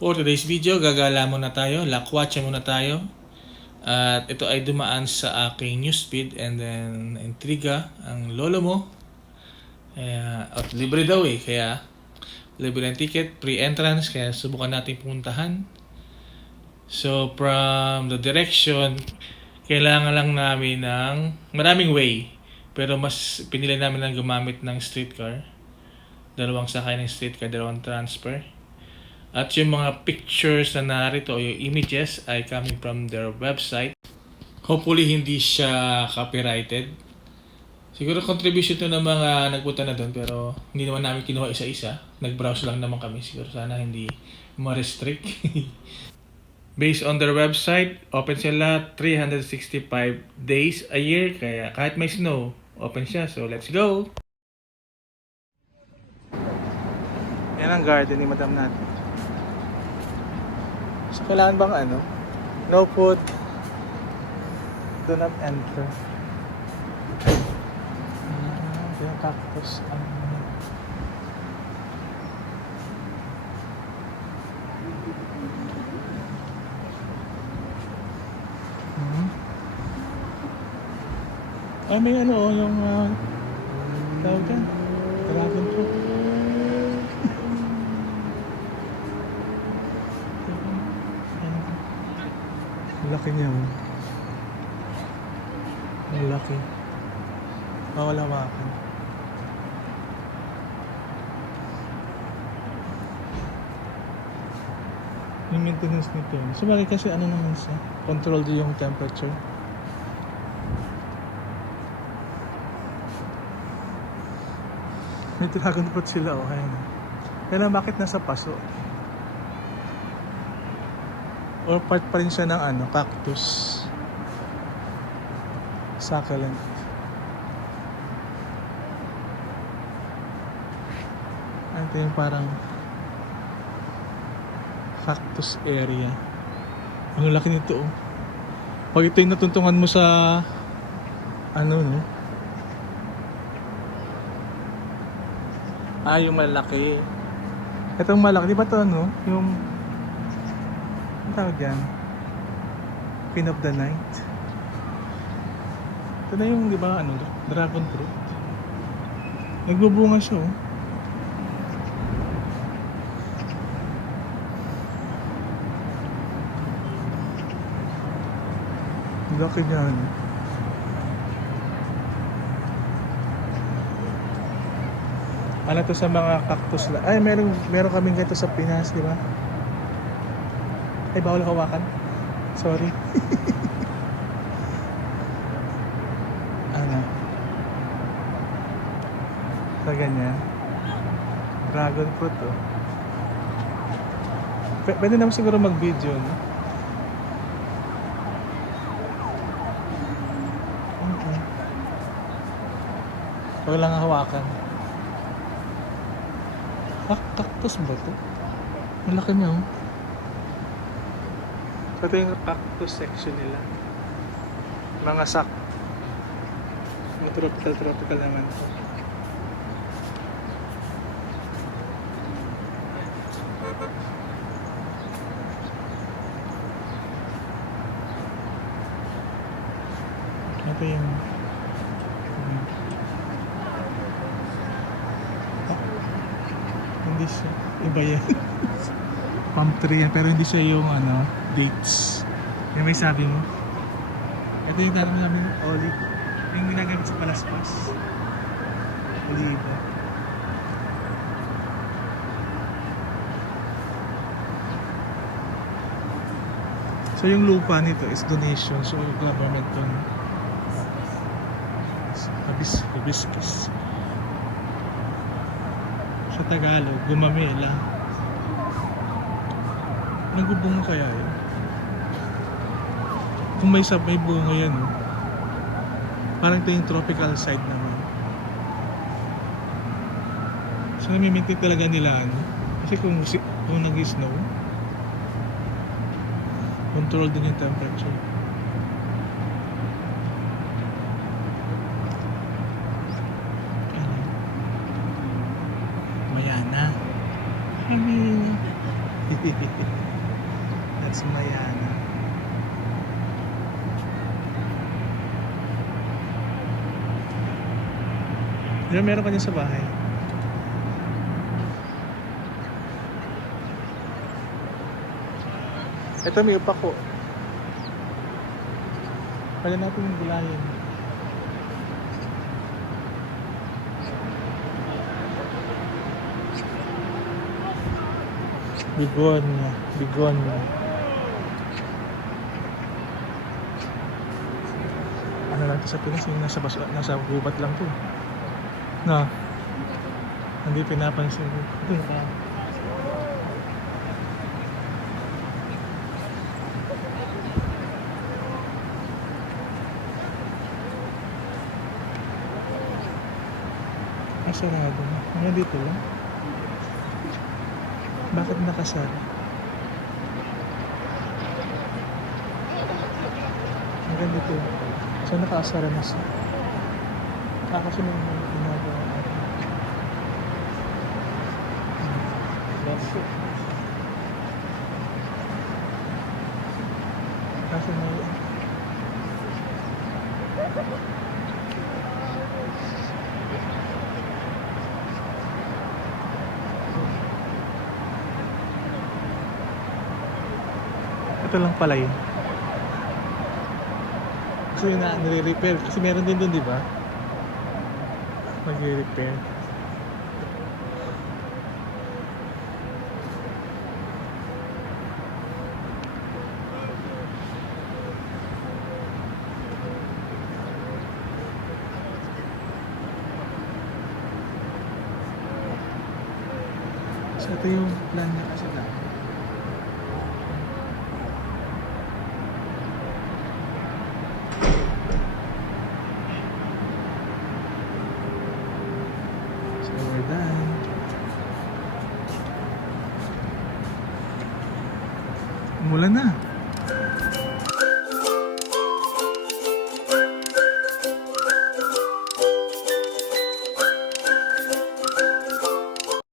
For today's video, gagala muna tayo, lakwatsa muna tayo. At ito ay dumaan sa aking newsfeed and then intriga ang lolo mo. At libre daw kaya libre ang ticket, free entrance, kaya subukan natin puntahan. So from the direction, kailangan lang namin ng maraming way. Pero mas pinili namin lang gumamit ng streetcar. Dalawang sakay ng streetcar, dalawang transfer. At yung mga pictures na narito o yung images ay coming from their website. Hopefully hindi siya copyrighted. Siguro contribution to ng mga nagpunta na doon pero hindi naman namin kinuha isa-isa. Nag-browse lang naman kami. Siguro sana hindi ma-restrict. Based on their website, open sila 365 days a year. Kaya kahit may snow, open siya. So let's go! Yan ang garden ni Madam natin. So, kailangan bang no food, do not enter. Yung cactus. Ay, may yung tawag dyan, dragon fruit. Laki niya. Ang laki. Mawalawakan. Yung maintenance nito. Sabagay kasi naman siya. Control din yung temperature. May dragon fruit sila ayun. Kaya bakit nasa paso? Or part pa rin siya ng cactus, succulent. Ito yung parang cactus area. Ang laki nito Pag ito yung natuntungan mo sa no? Yung malaki. Itong malaki, di ba ito yung tawag yan? Queen of the Night. Ito na yung, di ba, dragon fruit. Nagbubunga siya, Laki niyan. To sa mga cactus lang. Ay, meron kaming ganito sa Pinas, di ba? Ay, bawal hawakan. Sorry. So, ganyan. Dragon fruit, Pwede naman siguro mag-video, no? Huwag lang hawakan. Cactus ba ito? Malaki niya, So, ito yung cactus section nila. Mga mga tropical naman. Ito yung hindi siya iba yan. Palm tree yan, pero hindi siya yung dates. Yung may sabi mo. Ito yung tanong namin, olive. Yung ginagamit sa palaspas. Olive. So yung lupa nito is donation. So yung government ton hibiscus. Sa Tagalog, gumamela. Nagbubunga kaya yun? Kung may bunga yan, parang ito yung tropical side naman. So nami-maintain talaga nila kasi kung nag-snow, control din yung temperature. Mayana. That's Mayana. Diba meron ka dyan sa bahay? Ito may upako. Pwede natin yung gulayin. Bigonya, bigonya. Ano lang ito sa Pinas, yung nasa gubat lang to. No. Hindi pinapansin ko. Ito yung pa. Sarado na. Hanggang dito lang. Bakit nakasara? Hanggang dito lang. So nakasara na siya. Kasi may ginagawa natin. That's it. Kasi may ito lang pala yun. Kasi yun na nire-repair. Kasi meron din dun, di ba? Mag-repair. So ito yung plan niya kasi na. We're done. Umulan na.